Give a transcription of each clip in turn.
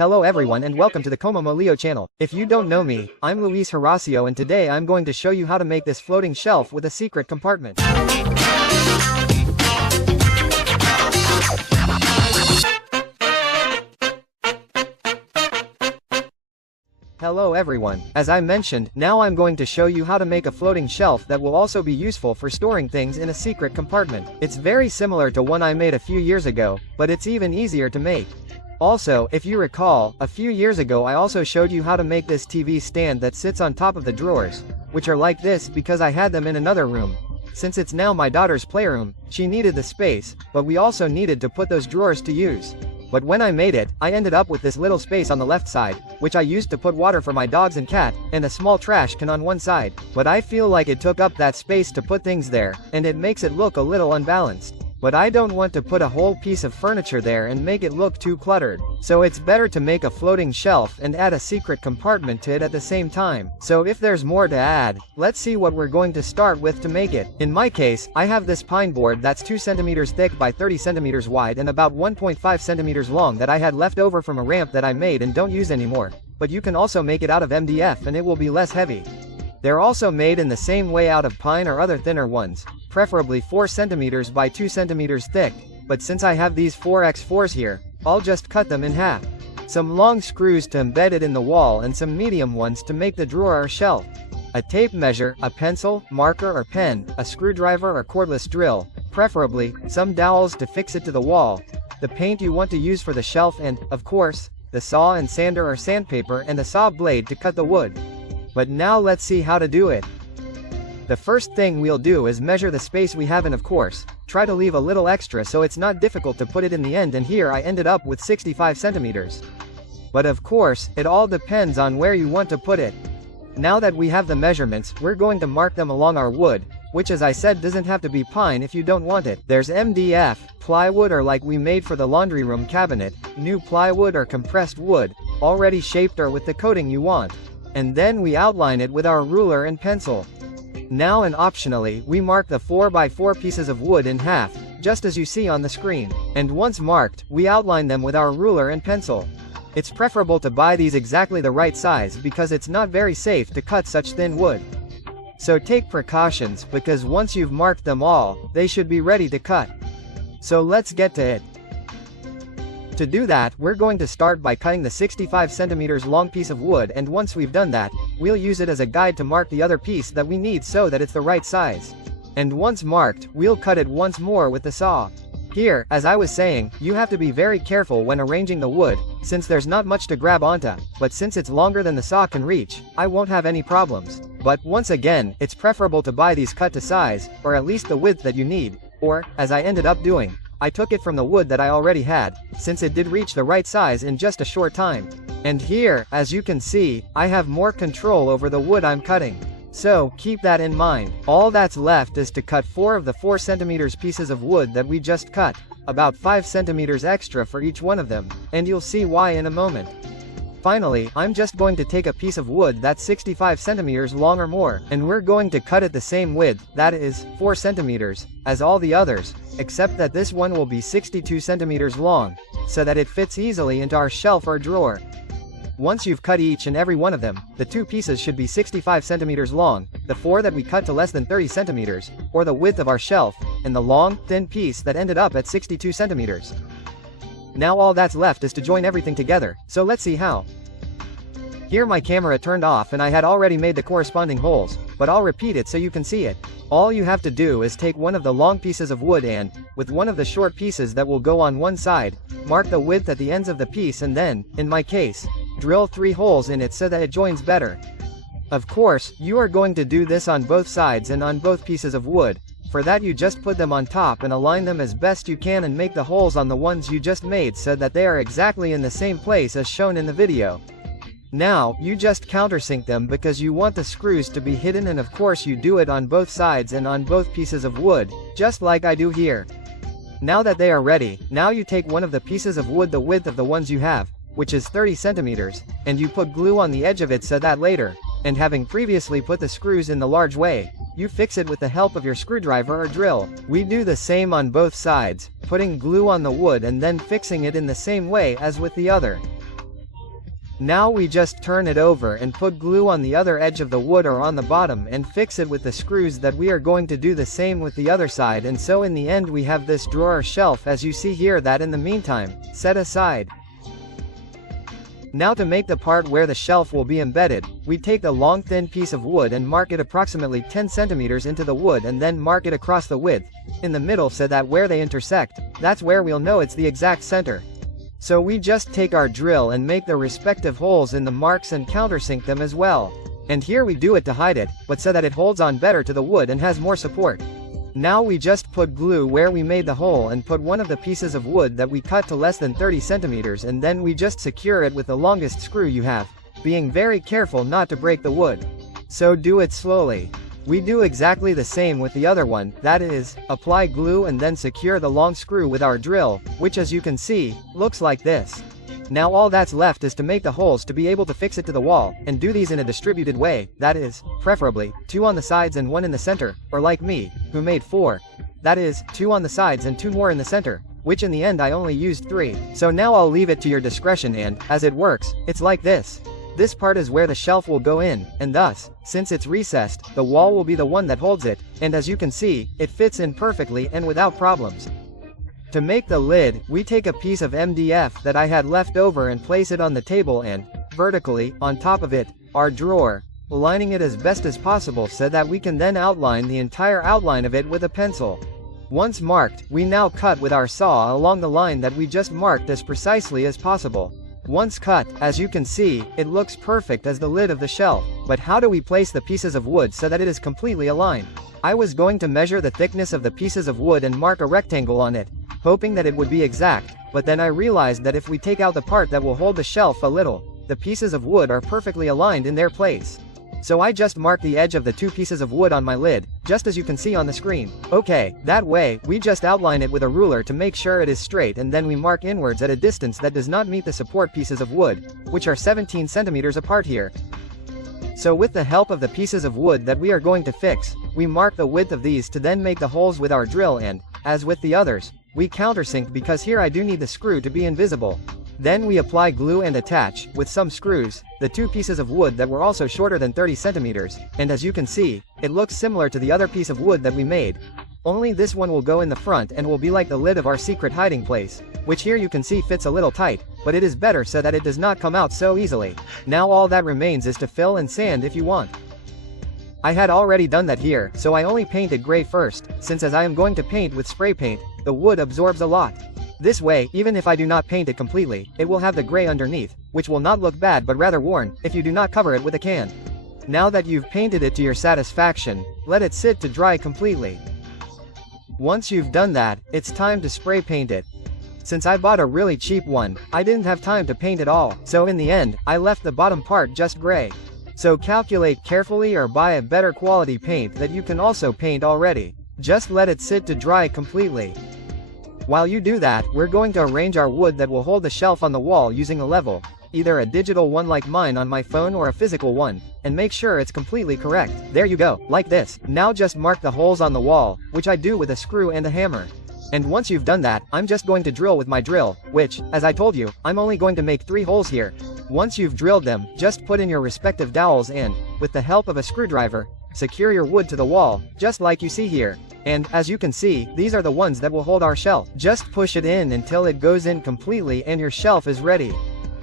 Hello everyone and welcome to the Como Leo channel. If you don't know me, I'm Luis Horacio and today I'm going to show you how to make this floating shelf with a secret compartment. Hello everyone, as I mentioned, now I'm going to show you how to make a floating shelf that will also be useful for storing things in a secret compartment. It's very similar to one I made a few years ago, but it's even easier to make. Also, if you recall, a few years ago I also showed you how to make this TV stand that sits on top of the drawers, which are like this because I had them in another room. Since it's now my daughter's playroom, she needed the space, but we also needed to put those drawers to use. But when I made it, I ended up with this little space on the left side, which I used to put water for my dogs and cat, and a small trash can on one side. But I feel like it took up that space to put things there, and it makes it look a little unbalanced. But I don't want to put a whole piece of furniture there and make it look too cluttered. So it's better to make a floating shelf and add a secret compartment to it at the same time. So if there's more to add, let's see what we're going to start with to make it. In my case, I have this pine board that's 2 centimeters thick by 30 centimeters wide and about 1.5 centimeters long that I had left over from a ramp that I made and don't use anymore. But you can also make it out of MDF and it will be less heavy. They're also made in the same way out of pine or other thinner ones, preferably 4 centimeters by 2 centimeters thick, but since I have these 4x4s here, I'll just cut them in half. Some long screws to embed it in the wall and some medium ones to make the drawer or shelf. A tape measure, a pencil, marker or pen, a screwdriver or cordless drill, preferably, some dowels to fix it to the wall, the paint you want to use for the shelf and, of course, the saw and sander or sandpaper and a saw blade to cut the wood. But now let's see how to do it. The first thing we'll do is measure the space we have and of course, try to leave a little extra so it's not difficult to put it in the end, and here I ended up with 65 centimeters. But of course, it all depends on where you want to put it. Now that we have the measurements, we're going to mark them along our wood, which as I said doesn't have to be pine if you don't want it. There's MDF, plywood or like we made for the laundry room cabinet, new plywood or compressed wood, already shaped or with the coating you want. And then we outline it with our ruler and pencil. Now and optionally, we mark the 4x4 pieces of wood in half, just as you see on the screen. And once marked, we outline them with our ruler and pencil. It's preferable to buy these exactly the right size because it's not very safe to cut such thin wood. So take precautions because once you've marked them all, they should be ready to cut. So let's get to it. To do that, we're going to start by cutting the 65 centimeters long piece of wood, and once we've done that, we'll use it as a guide to mark the other piece that we need so that it's the right size. And once marked, we'll cut it once more with the saw. Here, as I was saying, you have to be very careful when arranging the wood, since there's not much to grab onto, but since it's longer than the saw can reach, I won't have any problems. But once again, it's preferable to buy these cut to size, or at least the width that you need, or, as I ended up doing, I took it from the wood that I already had, since it did reach the right size in just a short time. And here, as you can see, I have more control over the wood I'm cutting. So, keep that in mind. All that's left is to cut 4 of the 4 centimeters pieces of wood that we just cut, about 5 centimeters extra for each one of them, and you'll see why in a moment. Finally, I'm just going to take a piece of wood that's 65 centimeters long or more, and we're going to cut it the same width, that is, 4 centimeters, as all the others, except that this one will be 62 centimeters long, so that it fits easily into our shelf or drawer. Once you've cut each and every one of them, the 2 pieces should be 65 centimeters long, the 4 that we cut to less than 30 centimeters, or the width of our shelf, and the long, thin piece that ended up at 62 centimeters. Now all that's left is to join everything together, so let's see how. Here my camera turned off and I had already made the corresponding holes, but I'll repeat it so you can see it. All you have to do is take one of the long pieces of wood and, with one of the short pieces that will go on one side, mark the width at the ends of the piece and then, in my case, drill 3 holes in it so that it joins better. Of course, you are going to do this on both sides and on both pieces of wood. For that you just put them on top and align them as best you can and make the holes on the ones you just made so that they are exactly in the same place as shown in the video. Now, you just countersink them because you want the screws to be hidden, and of course you do it on both sides and on both pieces of wood, just like I do here. Now that they are ready, now you take one of the pieces of wood the width of the ones you have, which is 30 centimeters, and you put glue on the edge of it so that later, and having previously put the screws in the large way, you fix it with the help of your screwdriver or drill. We do the same on both sides, putting glue on the wood and then fixing it in the same way as with the other. Now we just turn it over and put glue on the other edge of the wood or on the bottom and fix it with the screws that we are going to do the same with the other side, and so in the end we have this drawer shelf as you see here that in the meantime, set aside. Now to make the part where the shelf will be embedded, we take the long thin piece of wood and mark it approximately 10 centimeters into the wood and then mark it across the width, in the middle so that where they intersect, that's where we'll know it's the exact center. So we just take our drill and make the respective holes in the marks and countersink them as well. And here we do it to hide it, but so that it holds on better to the wood and has more support. Now we just put glue where we made the hole and put one of the pieces of wood that we cut to less than 30 centimeters and then we just secure it with the longest screw you have, being very careful not to break the wood. So do it slowly. We do exactly the same with the other one, that is, apply glue and then secure the long screw with our drill, which as you can see, looks like this. Now all that's left is to make the holes to be able to fix it to the wall, and do these in a distributed way, that is, preferably, 2 on the sides and 1 in the center, or like me, who made 4. That is, 2 on the sides and 2 more in the center, which in the end I only used 3. So now I'll leave it to your discretion and, as it works, it's like this. This part is where the shelf will go in, and thus, since it's recessed, the wall will be the one that holds it, and as you can see, it fits in perfectly and without problems. To make the lid, we take a piece of MDF that I had left over and place it on the table and, vertically, on top of it, our drawer, lining it as best as possible so that we can then outline the entire outline of it with a pencil. Once marked, we now cut with our saw along the line that we just marked as precisely as possible. Once cut, as you can see, it looks perfect as the lid of the shelf, but how do we place the pieces of wood so that it is completely aligned? I was going to measure the thickness of the pieces of wood and mark a rectangle on it, hoping that it would be exact, but then I realized that if we take out the part that will hold the shelf a little, the pieces of wood are perfectly aligned in their place. So I just marked the edge of the 2 pieces of wood on my lid, just as you can see on the screen. Okay, that way, we just outline it with a ruler to make sure it is straight and then we mark inwards at a distance that does not meet the support pieces of wood, which are 17 centimeters apart here. So with the help of the pieces of wood that we are going to fix, we mark the width of these to then make the holes with our drill and, as with the others, we countersink because here I do need the screw to be invisible. Then we apply glue and attach, with some screws, the 2 pieces of wood that were also shorter than 30 centimeters, and as you can see, it looks similar to the other piece of wood that we made. Only this one will go in the front and will be like the lid of our secret hiding place, which here you can see fits a little tight, but it is better so that it does not come out so easily. Now all that remains is to fill and sand if you want. I had already done that here, so I only painted gray first, since as I am going to paint with spray paint, the wood absorbs a lot. This way, even if I do not paint it completely, it will have the gray underneath, which will not look bad but rather worn, if you do not cover it with a can. Now that you've painted it to your satisfaction, let it sit to dry completely. Once you've done that, it's time to spray paint it. Since I bought a really cheap one, I didn't have time to paint it all, so in the end, I left the bottom part just gray. So calculate carefully or buy a better quality paint that you can also paint already. Just let it sit to dry completely. While you do that, we're going to arrange our wood that will hold the shelf on the wall using a level, either a digital one like mine on my phone or a physical one, and make sure it's completely correct. There you go, like this. Now just mark the holes on the wall, which I do with a screw and a hammer. And once you've done that, I'm just going to drill with my drill, which, as I told you, I'm only going to make 3 holes here. Once you've drilled them, just put in your respective dowels and, with the help of a screwdriver, secure your wood to the wall, just like you see here. And, as you can see, these are the ones that will hold our shelf. Just push it in until it goes in completely and your shelf is ready.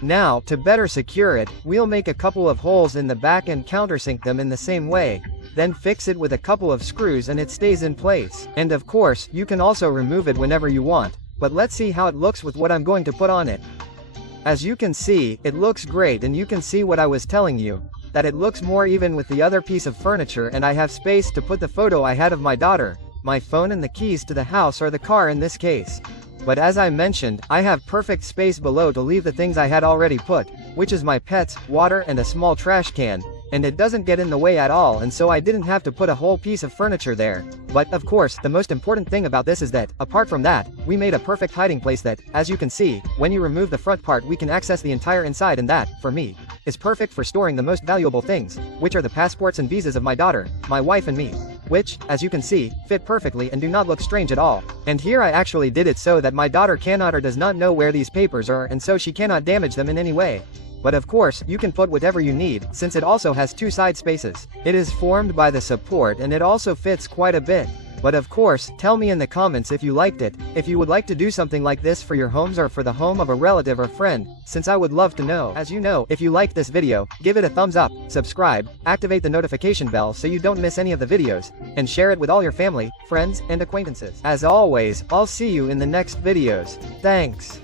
Now, to better secure it, we'll make a couple of holes in the back and countersink them in the same way. Then fix it with a couple of screws and it stays in place. And of course, you can also remove it whenever you want. But let's see how it looks with what I'm going to put on it. As you can see, it looks great and you can see what I was telling you, that it looks more even with the other piece of furniture, and I have space to put the photo I had of my daughter, my phone and the keys to the house or the car in this case. But as I mentioned, I have perfect space below to leave the things I had already put, which is my pets, water and a small trash can, and it doesn't get in the way at all, and so I didn't have to put a whole piece of furniture there. But, of course, the most important thing about this is that, apart from that, we made a perfect hiding place that, as you can see, when you remove the front part we can access the entire inside, and that, for me, is perfect for storing the most valuable things, which are the passports and visas of my daughter, my wife and me, which, as you can see, fit perfectly and do not look strange at all. And here I actually did it so that my daughter cannot or does not know where these papers are, and so she cannot damage them in any way. but of course, you can put whatever you need, since it also has 2 side spaces. It is formed by the support and it also fits quite a bit. But of course, tell me in the comments if you liked it, if you would like to do something like this for your homes or for the home of a relative or friend, since I would love to know. As you know, if you liked this video, give it a thumbs up, subscribe, activate the notification bell so you don't miss any of the videos, and share it with all your family, friends, and acquaintances. As always, I'll see you in the next videos. Thanks.